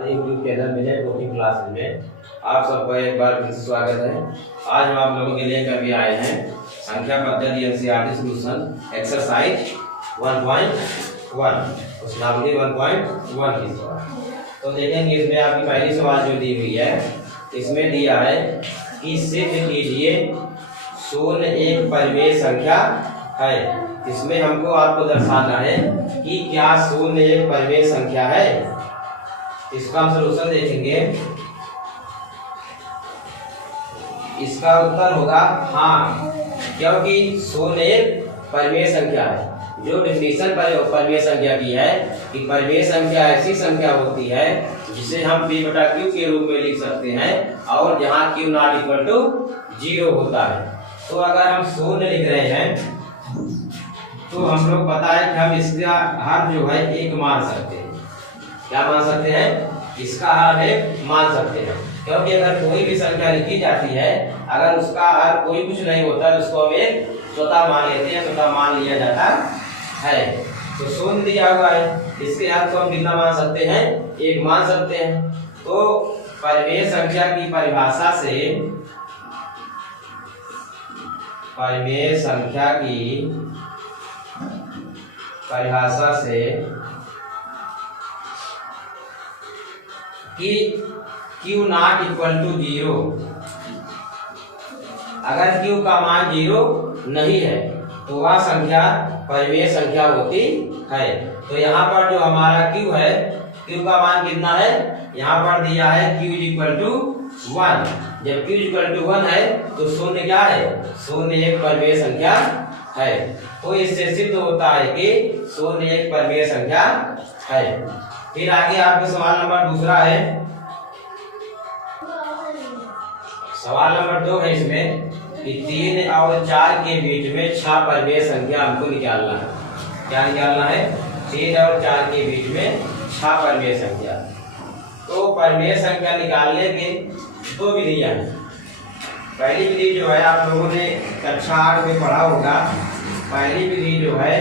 YouTube channel में coaching classes में आप सबका एक बार फिर से स्वागत है। आज हम आप लोगों के लिए कभी आए हैं संख्या पद्धति एनसीईआरटी सॉल्यूशन एक्सरसाइज 1.1 प्रश्नावली 1.1 की सवाल। तो देखेंगे इसमें आपकी पहली सवाल जो दी हुई है, इसमें दिया है कि सिद्ध कीजिए शून्य एक परिमेय संख्या है। इसमें हमको आपको दर्शाना है कि क्या शून्य एक परिमेय संख्या है। इसका हम सलूशन देखेंगे। इसका उत्तर होगा हाँ, क्योंकि शून्य एक परिमेय संख्या है। जो डेफिनेशन परिमेय संख्या की है कि परिमेय संख्या ऐसी संख्या होती है जिसे हम p बटा q के रूप में लिख सकते हैं और जहाँ q नॉट इक्वल टू 0 होता है। तो अगर हम शून्य लिख रहे हैं तो हम लोग पता है कि हम इसका हर जो है एक मान सकते हैं। क्या मान सकते हैं? इसका हर एक मान सकते हैं, क्योंकि अगर कोई भी संख्या लिखी जाती है अगर उसका हर कोई कुछ नहीं होता तो उसको हम एक स्वतः मान लेते हैं, स्वतः मान लिया जाता है। तो शून्य दिया हुआ है, इसके हर को हम कितना मान सकते हैं? एक मान सकते हैं। तो परिमेय संख्या की परिभाषा से कि q नॉट इक्वल टू 0, अगर q का मान 0 नहीं है तो वह संख्या परिमेय संख्या होती है। तो यहाँ पर जो हमारा q है, q का मान कितना है? यहाँ पर दिया है q इक्वल टू 1। जब q इक्वल टू 1 है तो शून्य क्या है? शून्य एक परिमेय संख्या है। तो इससे सिद्ध होता है कि शून्य एक परिमेय संख्या है। फिर आगे आपको सवाल नंबर दूसरा है। सवाल नंबर 2 है इसमें कि 3 और 4 के बीच में 6 परिमेय संख्या हमको निकालना है। क्या निकालना है? 3 और 4 के बीच में 6 परिमेय संख्या। तो परिमेय संख्या निकालने के दो विधियां हैं। पहली विधि जो है आप लोगों ने कक्षा 8 में पढ़ा होगा। पहली विधि जो है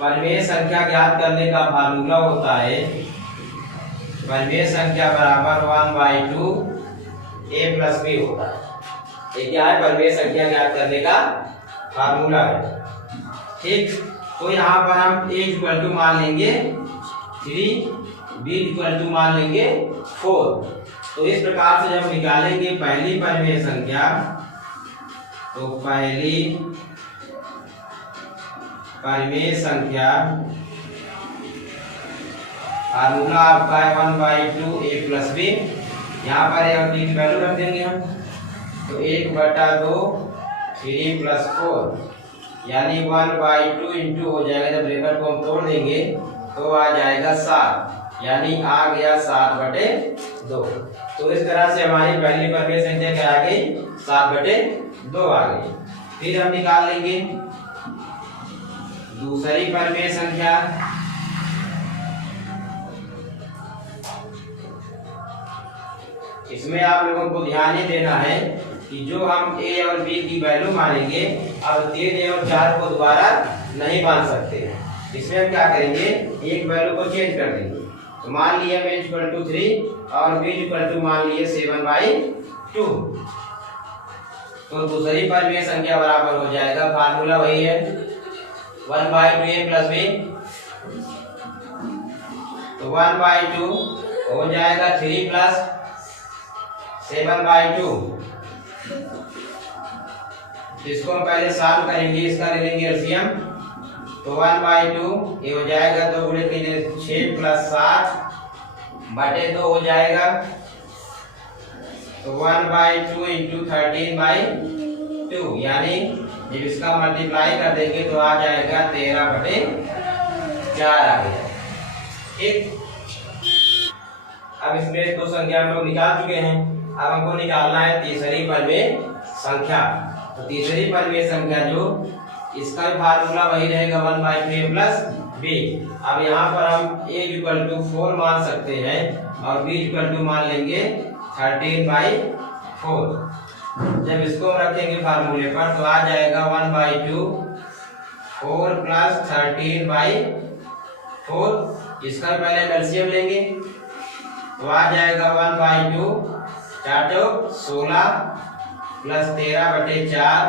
परिमेय संख्या ज्ञात करने का फार्मूला होता है परिमेय संख्या बराबर 1/2 a + b होता है। ये क्या है? परिमेय संख्या ज्ञात करने का फार्मूला है। ठीक, तो यहाँ पर हम a इक्वल टू मान लेंगे 3, b इक्वल टू मान लेंगे 4। तो इस प्रकार से जब निकालेंगे पहली परिमेय संख्या, तो पहली परिमेय संख्या फार्मूला आपका है 1/2 a + b। यहाँ पर a और b की वैल्यू रख देंगे हम। तो 1/2 3 + 4 यानी 1/2 इंटू हो जाएगा। जब ब्रैकेट को हम तोड़ देंगे तो आ जाएगा 7, यानी आ गया 7/2। तो इस तरह से हमारी पहली परिमेय संख्या क्या आ गई? 7/2 आ गई। फिर हम निकाल लेंगे दूसरी परिमेय संख्या। इसमें आप लोगों को ध्यान ये देना है कि जो हम a और b की वैल्यू मानेंगे, अब 3 और 4 को दोबारा नहीं मान सकते हैं। इसमें हम क्या करेंगे? एक वैल्यू को चेंज कर देंगे। तो मान लिया a इक्वल टू 3 और b इक्वल टू मान लिए 7/2। तो दूसरी परिमेय संख्या बराबर हो जाएगा, फार्मूला वही है 1/2 a + b। तो 1/2 हो जाएगा 3 + 7/2। इसको हम पहले सॉल्व करेंगे, इसका ले लेंगे एलसीएम। तो 1/2 ये हो जाएगा 2 गुणे 3 6 + 7/2 हो जाएगा। तो 1/2 इंटू 13/2 यानी जब इसका मल्टीप्लाई कर देंगे तो आ जाएगा 13/4 आ गया। ठीक, अब इसमें दो संख्या हम लोग निकाल चुके हैं। अब हमको निकालना है तीसरी परिमेय संख्या। तो तीसरी परिमेय संख्या जो, इसका भी फार्मूला वही रहेगा 1/2 a + b। अब यहाँ पर हम a इक्वल टू 4 मान सकते हैं और b इक्वल टू मान लेंगे 13/4। जब इसको हम रखेंगे फार्मूले पर तो आ जाएगा 1/2 4 प्लस 13/4, इसका पहले एलसीएम लेंगे तो आ जाएगा 1/2, 4 चौक 16 प्लस 13/4,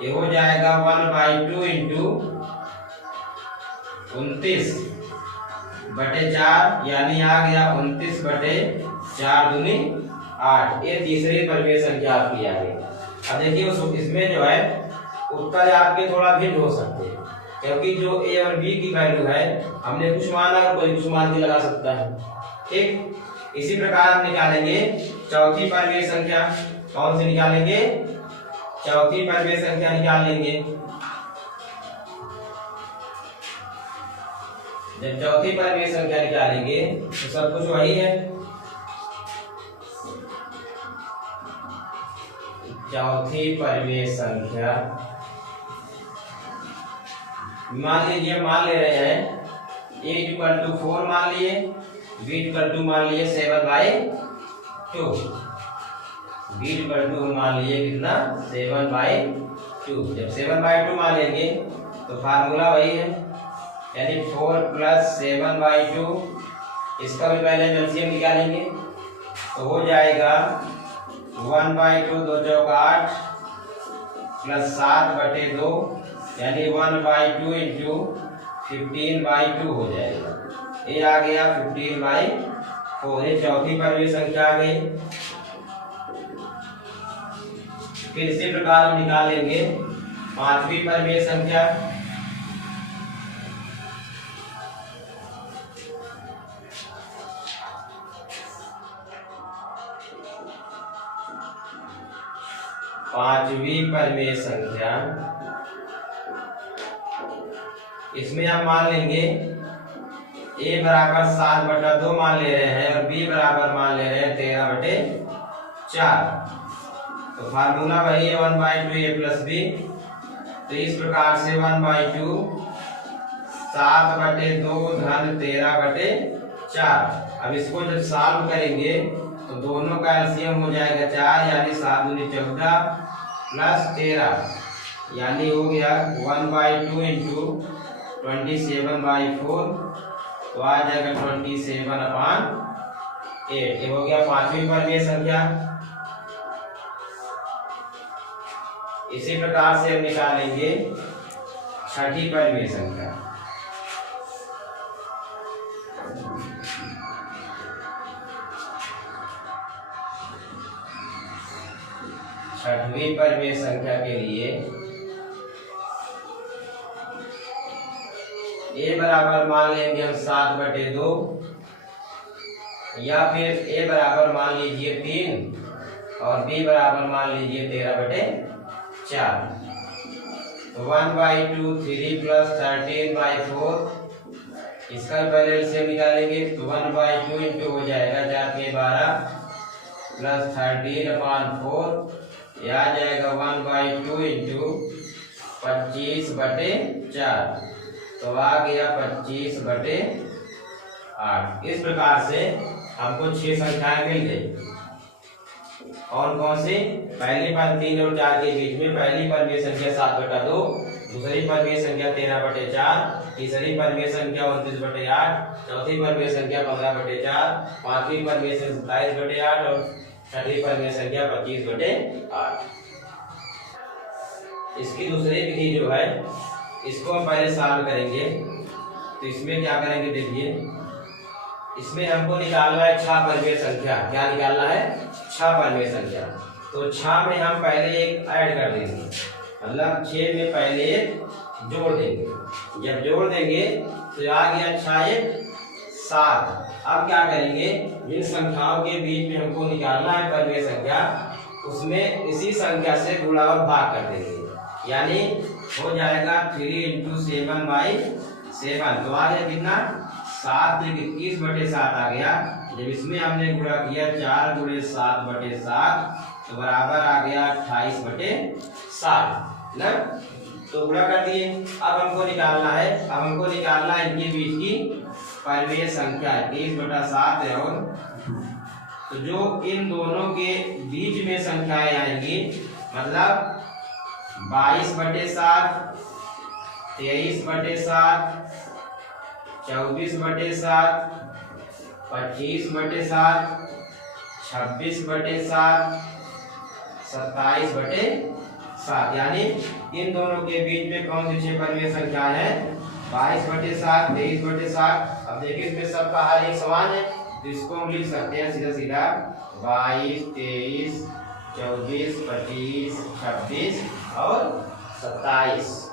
ये हो जाएगा 1/2 इंटू 29/4, यानी आ गया 29/4 दूनी 8। ये तीसरी परिमेय संख्या आपकी आ गई। अब देखिए इसमें जो है उत्तर आपके थोड़ा भिन्न हो सकते हैं, क्योंकि जो ए और बी की वैल्यू है हमने कुछ माना और कोई कुछ मान के लगा सकता है। ठीक, इसी प्रकार हम निकालेंगे चौथी परिमेय संख्या। कौन सी निकालेंगे? चौथी परिमेय संख्या निकाल लेंगे। जब चौथी परिमेय संख्या निकालेंगे तो सब कुछ वही है। चौथी परिमेय संख्या मान लीजिए, मान ले रहे हैं a = 4 मान लिए, b = मान लिए 7/2, b = मान लिए कितना 7/2। जब 7/2 मान लेंगे तो फार्मूला वही है, यानी 4 प्लस 7/2, इसका भी पहले एलसीएम निकालेंगे तो हो जाएगा 1/2 2 चौक 8 प्लस 7/2, यानी 1/2 इंटू 15/2 हो जाएगा। ये आ गया 15/4। ये चौथी परिमेय संख्या आ गई। फिर इसी प्रकार हम निकाल लेंगे पांचवी परिमेय संख्या। पांचवी परिमेय संख्या, इसमें हम मान लेंगे a बराबर 7/2 मान ले रहे हैं और b बराबर मान ले रहे हैं 13/4। तो फार्मूला वही है 1/2 a प्लस b। तो इस प्रकार से 1/2 7/2 धन 13/4। अब इसको जब सॉल्व करेंगे तो दोनों का एलसीएम हो जाएगा 4, यानी 7 दूनी 14 प्लस 13, यानी हो गया 1/2 इंटू 27/4, तो आ जाएगा 27/8। ये हो गया पांचवी परिमेय संख्या। इसी प्रकार से हम निकालेंगे छठी परिमेय संख्या। छठवीं परिमेय संख्या के लिए a बराबर मान लेंगे हम 7/2, या फिर a बराबर मान लीजिए 3 और b बराबर मान लीजिए 13/4। तो 1/2 3 प्लस 13/4, इसका पहले से निकालेंगे तो 1/2 इंटू हो जाएगा 4 के 12 प्लस 13/4, यह आ जाएगा 1/2 इंटू 25/4, तो आ गया 25/8। इस प्रकार से हमको 6 संख्याएं मिल गई। कौन कौन सी? पहली पर 3 और 4 के बीच में पहली परिमेय संख्या 7/2, दूसरी परिमेय संख्या 13/4, तीसरी परिमेय संख्या 29/8, चौथी परिमेय संख्या 15/4, पांचवी परिमेय संख्या 27/8 और छठी परिमेय संख्या 25/8। इसकी दूसरी विधि जो है इसको हम पहले सॉल्व करेंगे। तो इसमें क्या करेंगे, देखिए इसमें हमको निकालना है 6 परिमेय संख्या। क्या निकालना है? 6 परिमेय संख्या। तो 6 में हम पहले एक ऐड कर देंगे, मतलब 6 में पहले एक जोड़ देंगे। जब जोड़ देंगे तो आ गया 6 1 7। अब क्या करेंगे, जिन संख्याओं के बीच में हमको निकालना है परिमेय संख्या, उसमें इसी संख्या से गुणा और भाग कर देंगे, यानी हो जाएगा 3 इंटू 7/7। तो आ गया कितना? 7 21/7 आ गया। जब इसमें हमने गुणा किया 4 × 7/7 तो बराबर आ गया 28/7 ना। तो गुणा कर दिए। अब हमको निकालना है इनके बीच की परिमेय संख्या 23/7 है। और तो जो इन दोनों के बीच में संख्याएं आएंगी, मतलब 22/7 23/7, 24/7, 25/7, 26/7, 27/7। यानी इन दोनों के बीच में कौन सी 6 परिमेय संख्या है? 22/7, 23/7। अब देखिए इसमें सबका हर एक समान है, तो इसको हम लिख सकते हैं सीधा सीधा 22, 23, 24, 25, 26 और 27।